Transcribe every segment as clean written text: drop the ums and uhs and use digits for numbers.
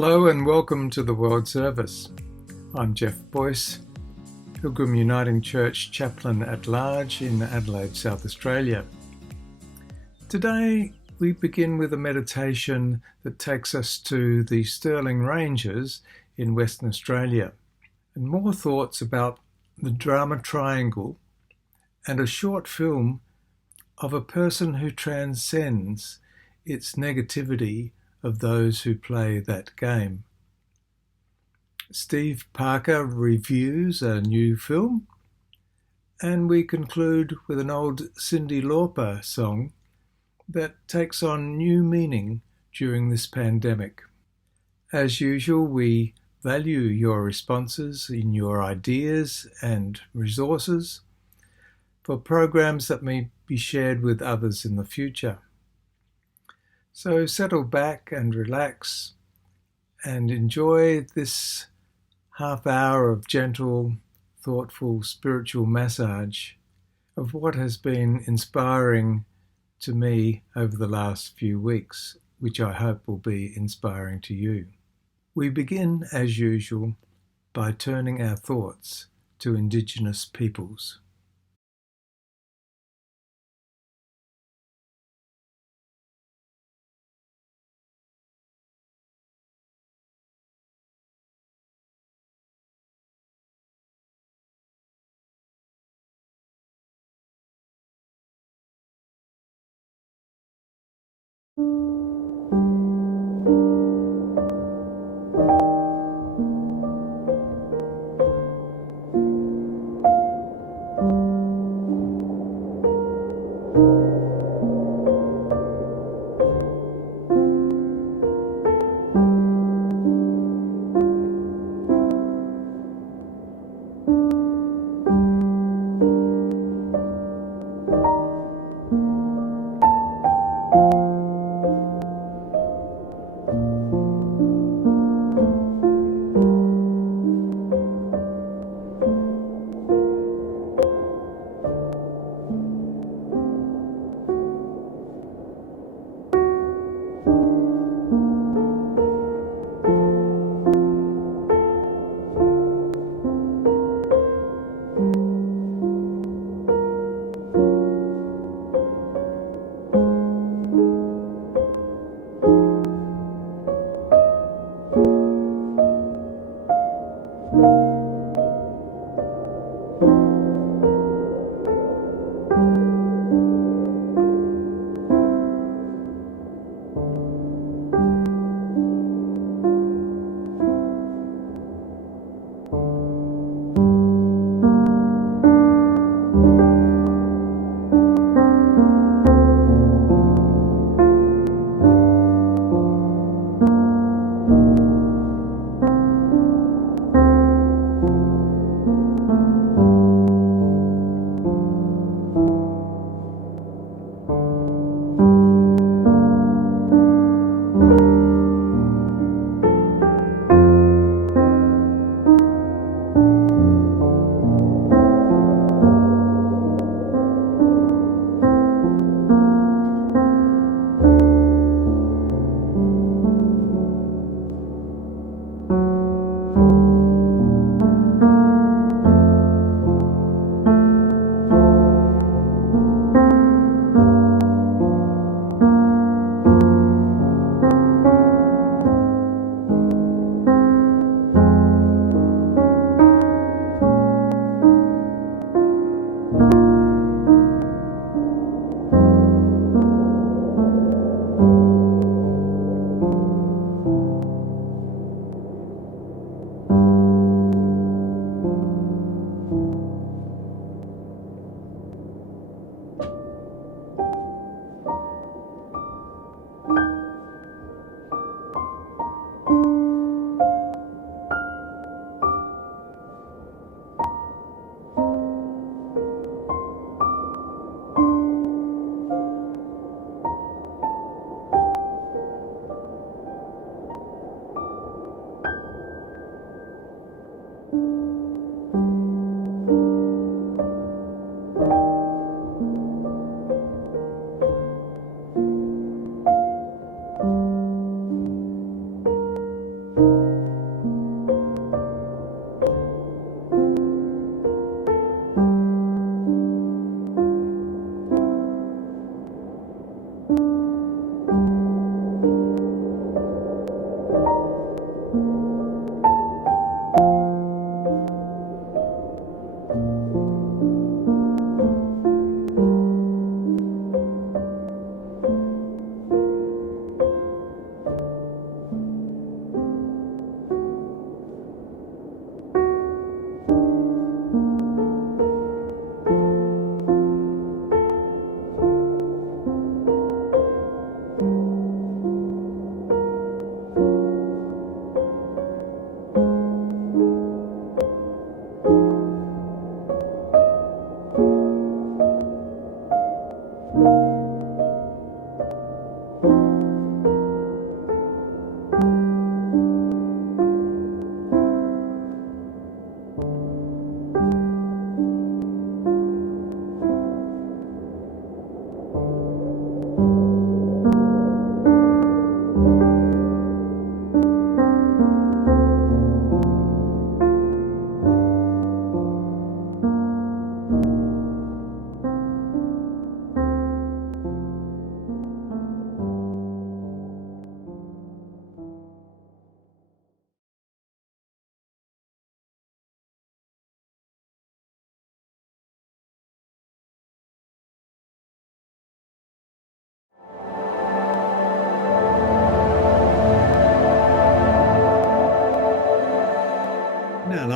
Hello and welcome to the World Service. I'm Jeff Boyce, Pilgrim Uniting Church Chaplain at Large in Adelaide, South Australia. Today we begin with a meditation that takes us to the Stirling Ranges in Western Australia, and more thoughts about the drama triangle and a short film of a person who transcends its negativity of those who play that game. Steve Parker reviews a new film, and we conclude with an old Cindy Lauper song that takes on new meaning during this pandemic. As usual, we value your responses in your ideas and resources for programs that may be shared with others in the future. So settle back and relax and enjoy this half hour of gentle, thoughtful, spiritual massage of what has been inspiring to me over the last few weeks, which I hope will be inspiring to you. We begin, as usual, by turning our thoughts to indigenous peoples.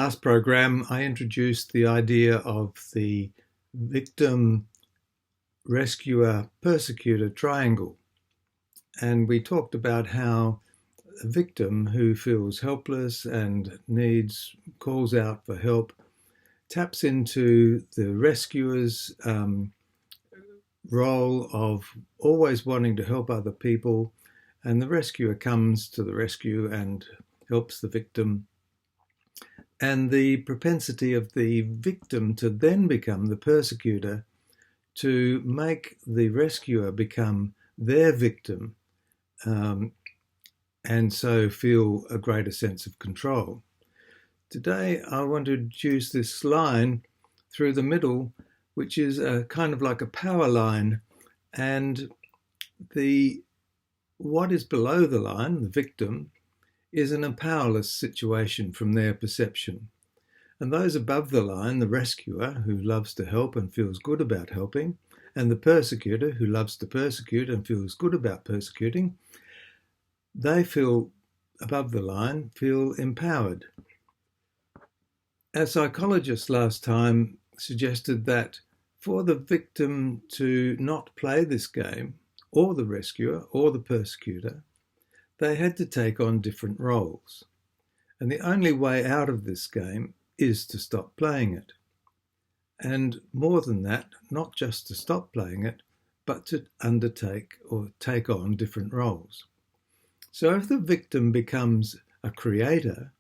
last program, I introduced the idea of the victim, rescuer, persecutor triangle. And we talked about how a victim who feels helpless and calls out for help, taps into the rescuer's role of always wanting to help other people, and the rescuer comes to the rescue and helps the victim. And the propensity of the victim to then become the persecutor, to make the rescuer become their victim, and so feel a greater sense of control. Today, I want to introduce this line through the middle, which is a kind of like a power line, and what is below the line, the victim, is in a powerless situation from their perception. And those above the line, the rescuer, who loves to help and feels good about helping, and the persecutor, who loves to persecute and feels good about persecuting, they feel, above the line, feel empowered. Our psychologist last time suggested that for the victim to not play this game, or the rescuer, or the persecutor, they had to take on different roles. And the only way out of this game is to stop playing it. And more than that, not just to stop playing it, but to undertake or take on different roles. So if the victim becomes a creator,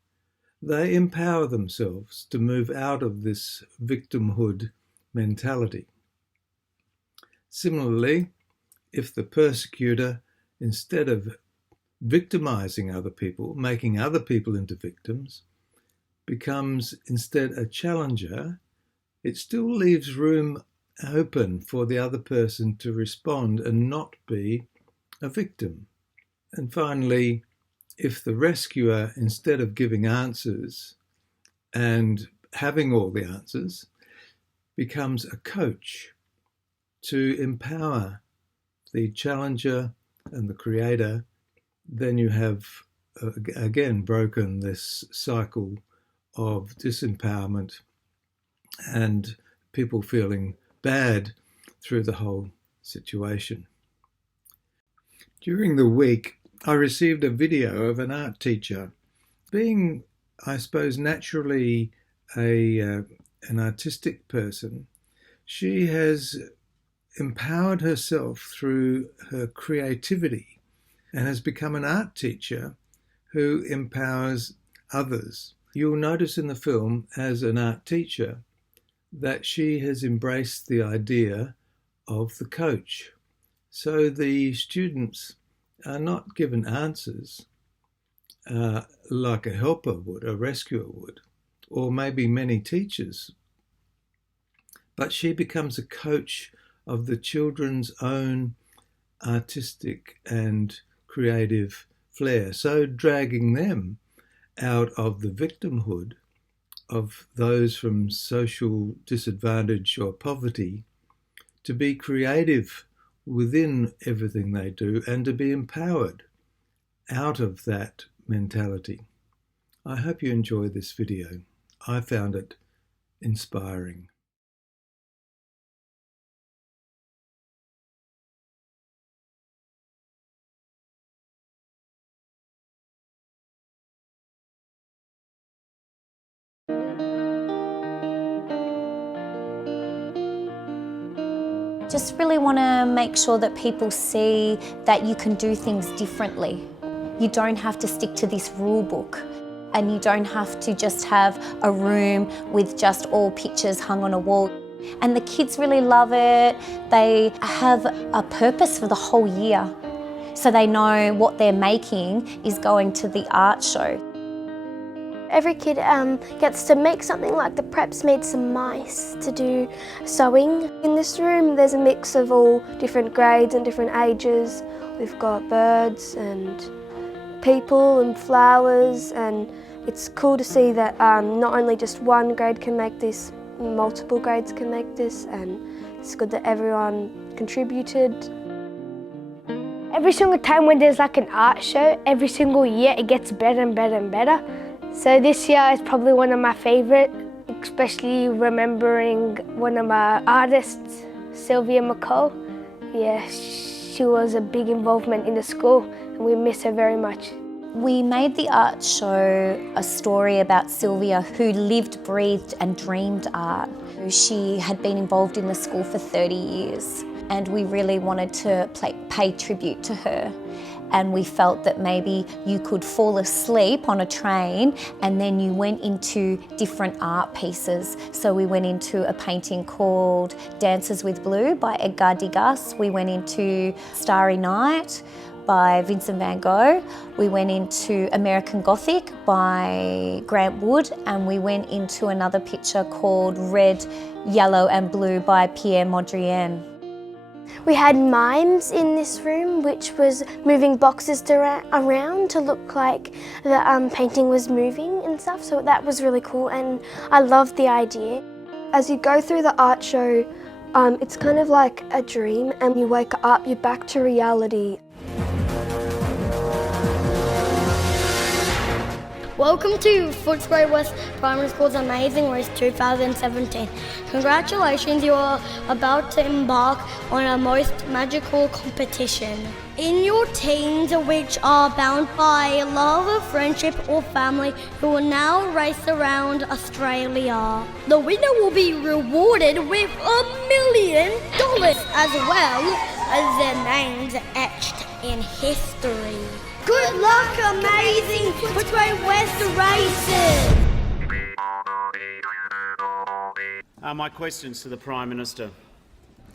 they empower themselves to move out of this victimhood mentality. Similarly, if the persecutor, instead of victimizing other people, making other people into victims, becomes instead a challenger, it still leaves room open for the other person to respond and not be a victim. And finally, if the rescuer, instead of giving answers and having all the answers, becomes a coach to empower the challenger and the creator, then you have again broken this cycle of disempowerment and people feeling bad through the whole situation. During the week, I received a video of an art teacher. Being, I suppose, naturally an artistic person, she has empowered herself through her creativity and has become an art teacher who empowers others. You'll notice in the film, as an art teacher, that she has embraced the idea of the coach. So the students are not given answers like a helper would, a rescuer would, or maybe many teachers, but she becomes a coach of the children's own artistic and creative flair, so dragging them out of the victimhood of those from social disadvantage or poverty to be creative within everything they do and to be empowered out of that mentality. I hope you enjoy this video. I found it inspiring. Just really want to make sure that people see that you can do things differently. You don't have to stick to this rule book, and you don't have to just have a room with just all pictures hung on a wall. And the kids really love it. They have a purpose for the whole year, so they know what they're making is going to the art show. Every kid gets to make something. Like the preps made some mice to do sewing. In this room there's a mix of all different grades and different ages. We've got birds and people and flowers, and it's cool to see that not only just one grade can make this, multiple grades can make this, and it's good that everyone contributed. Every single time when there's like an art show, every single year it gets better and better and better. So this year is probably one of my favourite, especially remembering one of my artists, Sylvia McCall. Yeah, she was a big involvement in the school and we miss her very much. We made the art show a story about Sylvia, who lived, breathed and dreamed art. She had been involved in the school for 30 years and we really wanted to pay tribute to her. And we felt that maybe you could fall asleep on a train and then you went into different art pieces. So we went into a painting called Dances with Blue by Edgar Degas. We went into Starry Night by Vincent van Gogh. We went into American Gothic by Grant Wood, and we went into another picture called Red, Yellow and Blue by Pierre Mondrian. We had mimes in this room, which was moving boxes around to look like the painting was moving and stuff, so that was really cool and I loved the idea. As you go through the art show, it's kind of like a dream, and you wake up, you're back to reality. Welcome to Footscray West Primary School's Amazing Race 2017. Congratulations, you are about to embark on a most magical competition. In your teams, which are bound by love, friendship or family, you will now race around Australia. The winner will be rewarded with $1 million as well as their names etched in history. Good luck, amazing Footscray West races! My questions to the Prime Minister.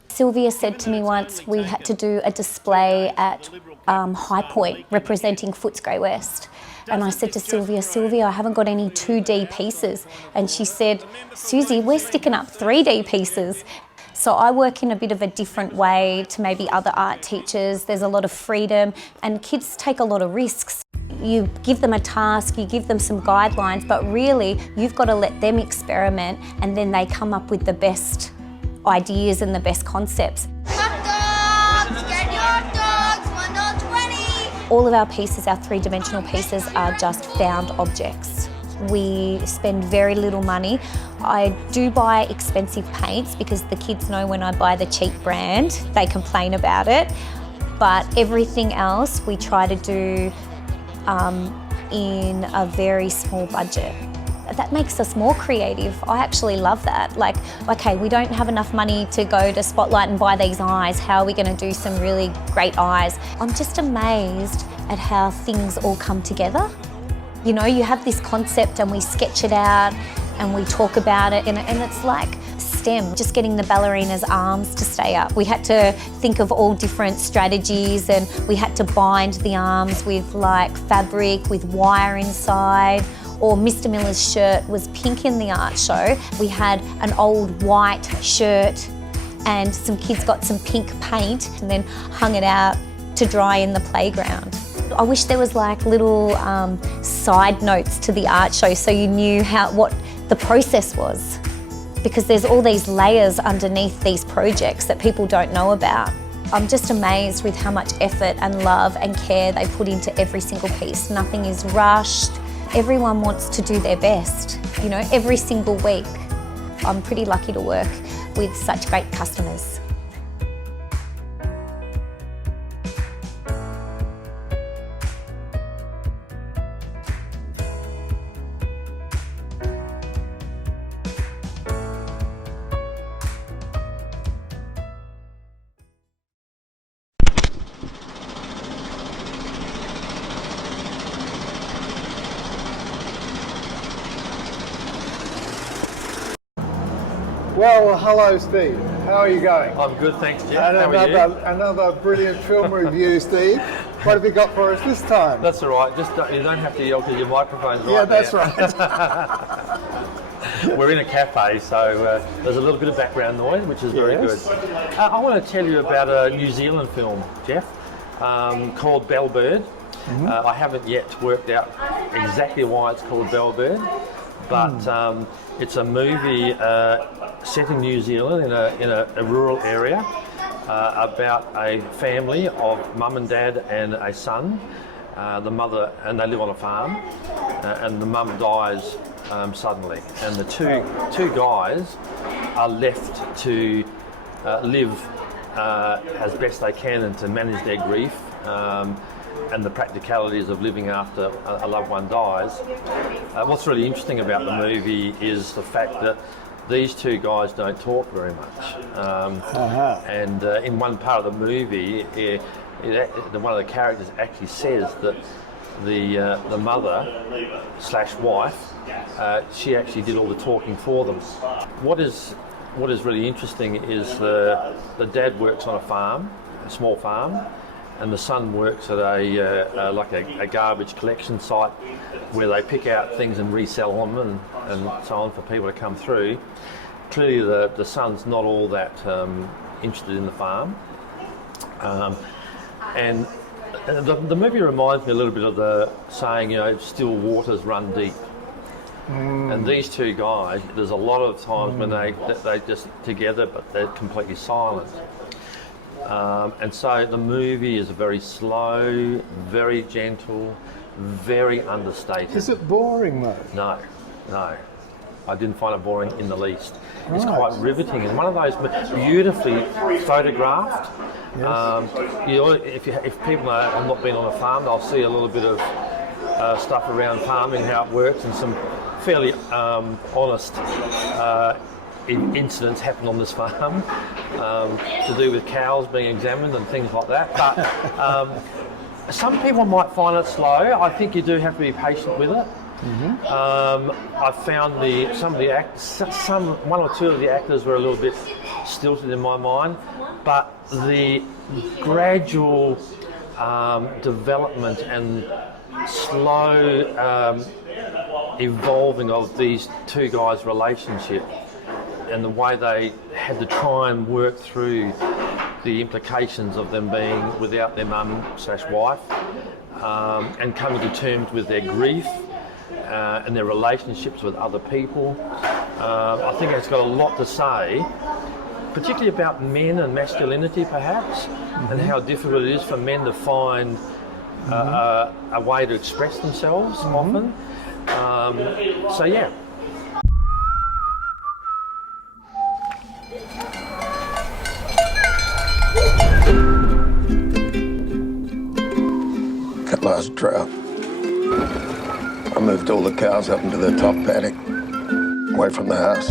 Sylvia said to me once we had to do a display at High Point representing Footscray West. And I said to Sylvia, I haven't got any 2D pieces. And she said, Susie, we're sticking up 3D pieces. So I work in a bit of a different way to maybe other art teachers. There's a lot of freedom and kids take a lot of risks. You give them a task, you give them some guidelines, but really you've got to let them experiment and then they come up with the best ideas and the best concepts. Hot dogs, get your hot dogs, $1.20. All of our pieces, our three-dimensional pieces, are just found objects. We spend very little money. I do buy expensive paints because the kids know when I buy the cheap brand, they complain about it. But everything else we try to do in a very small budget. That makes us more creative. I actually love that. Like, okay, we don't have enough money to go to Spotlight and buy these eyes. How are we going to do some really great eyes? I'm just amazed at how things all come together. You know, you have this concept and we sketch it out and we talk about it and it's like STEM, just getting the ballerina's arms to stay up. We had to think of all different strategies and we had to bind the arms with like fabric, with wire inside. Or Mr. Miller's shirt was pink in the art show. We had an old white shirt and some kids got some pink paint and then hung it out to dry in the playground. I wish there was like little side notes to the art show so you knew what the process was, because there's all these layers underneath these projects that people don't know about. I'm just amazed with how much effort and love and care they put into every single piece. Nothing is rushed. Everyone wants to do their best, you know, every single week. I'm pretty lucky to work with such great customers. Well, hello Steve, how are you going? I'm good, thanks Jeff. And how are you? another brilliant film review, Steve. What have you got for us this time? That's all right, just you don't have to yell because your microphone's right Yeah, that's there. right. We're in a cafe, so there's a little bit of background noise, which is very good. I want to tell you about a New Zealand film, Jeff, called Bellbird. I haven't yet worked out exactly why it's called Bellbird, but it's a movie set in New Zealand in a rural area about a family of mum and dad and a son. The mother, and they live on a farm, and the mum dies suddenly, and the two guys are left to live as best they can and to manage their grief and the practicalities of living after a loved one dies. What's really interesting about the movie is the fact that these two guys don't talk very much. And in one part of the movie, one of the characters actually says that the mother / wife, she actually did all the talking for them. What is really interesting is the dad works on a farm, a small farm, and the son works at a garbage collection site where they pick out things and resell them and so on for people to come through. Clearly the son's not all that interested in the farm. And the movie reminds me a little bit of the saying, still waters run deep. And these two guys, there's a lot of times when they just together, but they're completely silent. And so the movie is very slow, very gentle, very understated. Is it boring though? No. I didn't find it boring in the least. It's quite riveting, and one of those beautifully photographed. If people know I've not been on a farm, they'll see a little bit of stuff around farming, how it works, and some fairly honest incidents happen on this farm to do with cows being examined and things like that. But some people might find it slow. I think you do have to be patient with it. I found one or two of the actors were a little bit stilted in my mind, but the gradual development and slow evolving of these two guys' relationship and the way they had to try and work through the implications of them being without their mum / wife and coming to terms with their grief and their relationships with other people. I think it's got a lot to say, particularly about men and masculinity perhaps, and how difficult it is for men to find a way to express themselves often. So yeah. That last drought, I moved all the cows up into the top paddock, away from the house.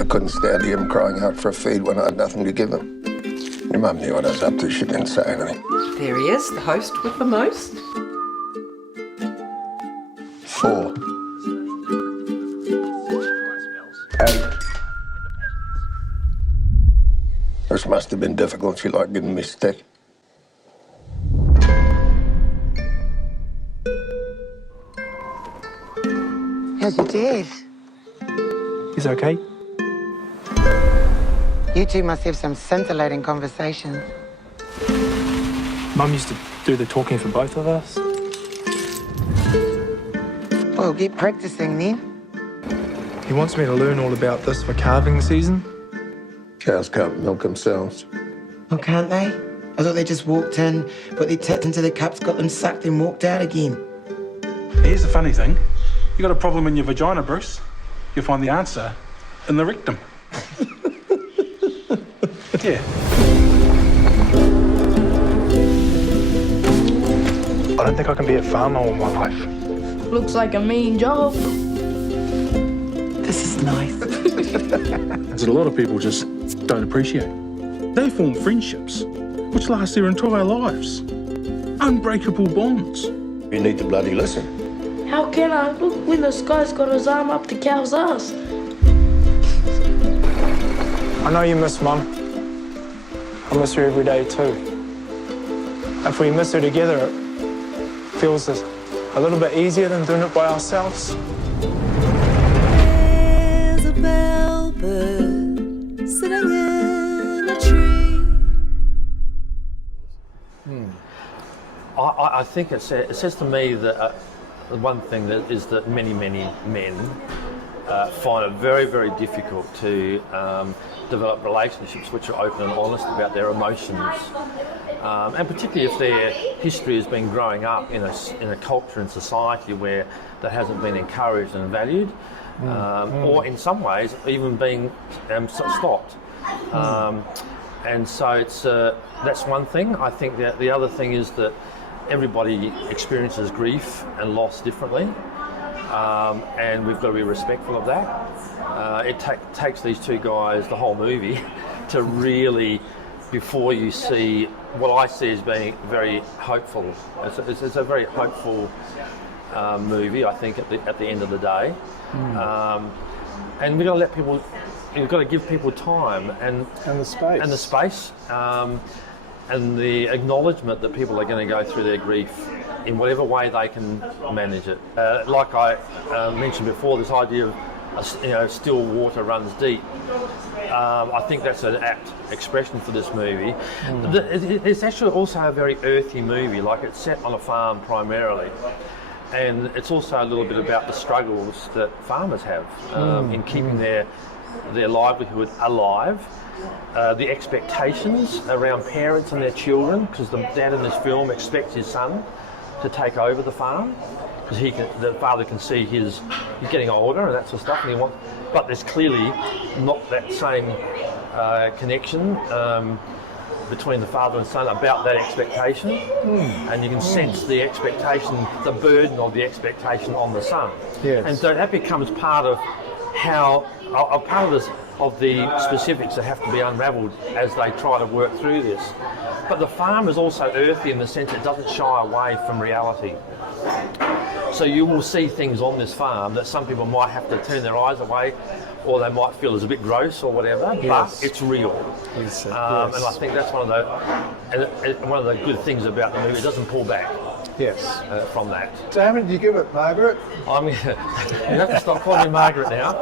I couldn't stand him crying out for a feed when I had nothing to give them. Your mum knew what I was up to, she didn't say anything. There he is, the host with the most. 4. 8. This must have been difficult. She liked giving me stick. How's your dad? He's okay. You two must have some scintillating conversations. Mum used to do the talking for both of us. Well, get practicing then. He wants me to learn all about this for calving season. Cows can't milk themselves. Oh, can't they? I thought they just walked in, put their tits into their cups, got them sucked and walked out again. Here's the funny thing. You got a problem in your vagina, Bruce. You'll find the answer in the rectum. Yeah. I don't think I can be a farmer all my life. Looks like a mean job. This is nice. That's what a lot of people just don't appreciate. They form friendships which last their entire lives. Unbreakable bonds. You need to bloody listen. How can I? Look when this guy's got his arm up the cow's ass. I know you miss Mum. I miss her every day too. If we miss her together, it feels a little bit easier than doing it by ourselves. There's a bellbird sitting in a tree. I think it says to me that one thing that is that many men find it very, very difficult to develop relationships which are open and honest about their emotions. and particularly if their history has been growing up in a culture and society where that hasn't been encouraged and valued, or in some ways even being stopped. And so it's that's one thing. I think that the other thing is that everybody experiences grief and loss differently, and we've got to be respectful of that. It takes these two guys, the whole movie, to really, before you see what I see as being very hopeful. It's a very hopeful movie, I think, at the end of the day. And we've got to let people. You've got to give people time and the space, and the acknowledgement that people are going to go through their grief in whatever way they can manage it. Like I mentioned before, this idea of still water runs deep. I think that's an apt expression for this movie. It's actually also a very earthy movie. Like, it's set on a farm primarily. And it's also a little bit about the struggles that farmers have in keeping their livelihood alive, the expectations around parents and their children, because the dad in this film expects his son to take over the farm, because the father can see he's getting older and that sort of stuff, and but there's clearly not that same connection between the father and son about that expectation, and you can sense the expectation, the burden of the expectation on the son. Yes. And so that becomes part of of the specifics that have to be unravelled as they try to work through this. But the farm is also earthy in the sense it doesn't shy away from reality. So you will see things on this farm that some people might have to turn their eyes away, or they might feel is a bit gross or whatever, but it's real. Yes. And I think that's one of the good things about the movie. It doesn't pull back. Yes. From that. Damon, you give it Margaret? You have to stop calling me Margaret now,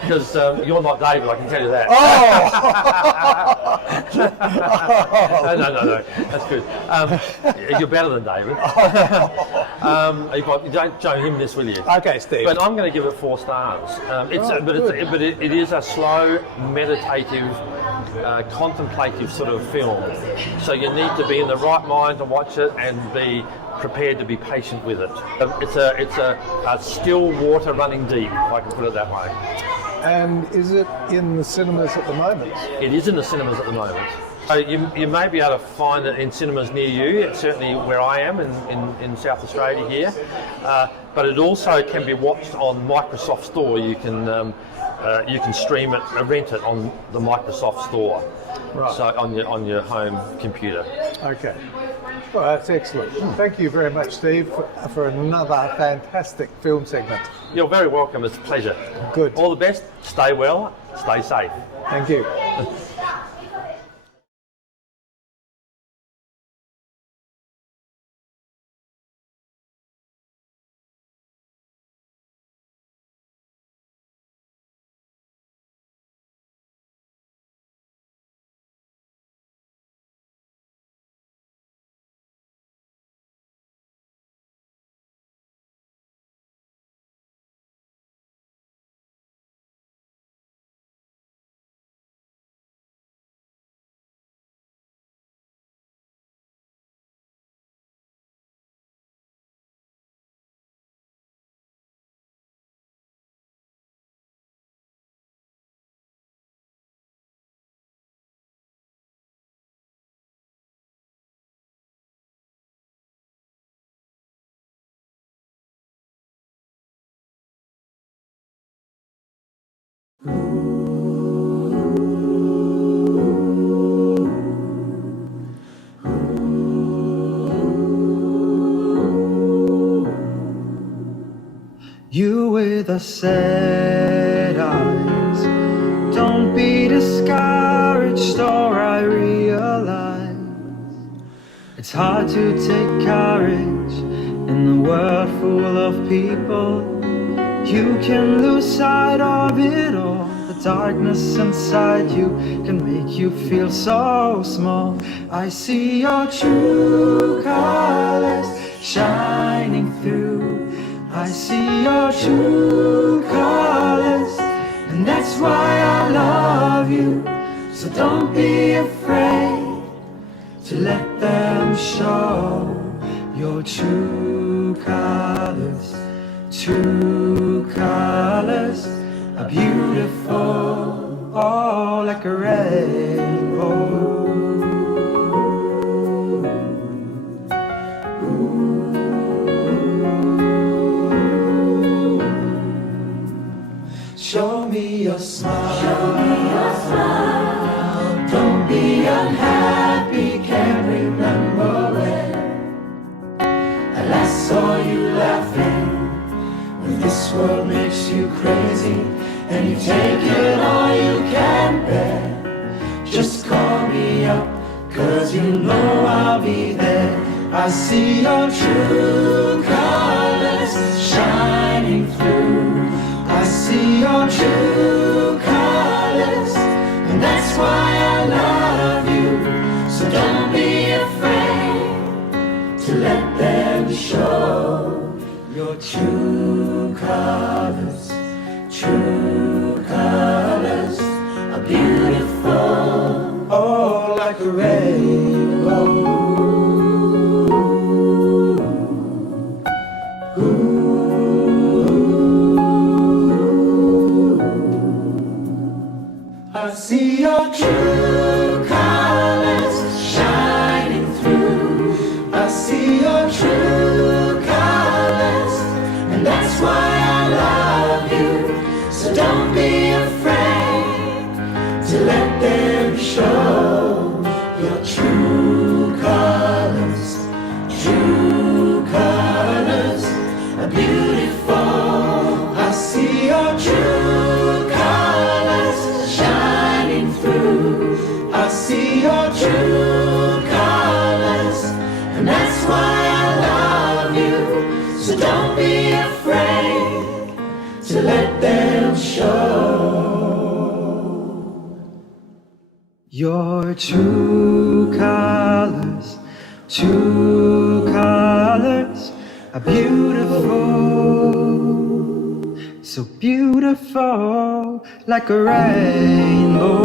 because you're not David, I can tell you that. Oh! No, that's good. You're better than David. You don't show him this, will you? Okay, Steve. But I'm going to give it 4 stars. It is a slow, meditative, contemplative sort of film. So you need to be in the right mind to watch it and be prepared to be patient with it. It's a still water running deep, if I can put it that way. And is it in the cinemas at the moment? It is in the cinemas at the moment. So you may be able to find it in cinemas near you. It's certainly where I am in South Australia here. But it also can be watched on Microsoft Store. You can stream it, rent it on the Microsoft Store. Right. So on your home computer. Okay. Well, that's excellent. Thank you very much, Steve, for another fantastic film segment. You're very welcome. It's a pleasure. Good. All the best. Stay well. Stay safe. Thank you. You with the sad eyes, don't be discouraged, or I realize it's hard to take courage in the world full of people. You can lose sight of it all. The darkness inside you can make you feel so small. I see your true colors shining through. I see your true colors, and that's why I love you. So don't be afraid, show your true colors. True colors are beautiful, oh, like a rainbow. Show me your smile. Show me your smile. Don't be unhappy, can't remember when I last saw you laughing. When this world makes you crazy and you take it all you can bear, just call me up, 'cause you know I'll be there. I see your true colors shining through. I see your true colors, and that's why I love you. So don't be afraid to let them show your true colors. True colors are beautiful, oh, like a rainbow. I see your true colors shining through. I see your true colors, and that's why I love you. So don't be afraid to let them show your true colors. True colors are beautiful. I see your true colors shining through. I see your true colors, and that's why I love you. So don't be afraid to let them show your true colors. True colors are beautiful, so beautiful, like a rainbow.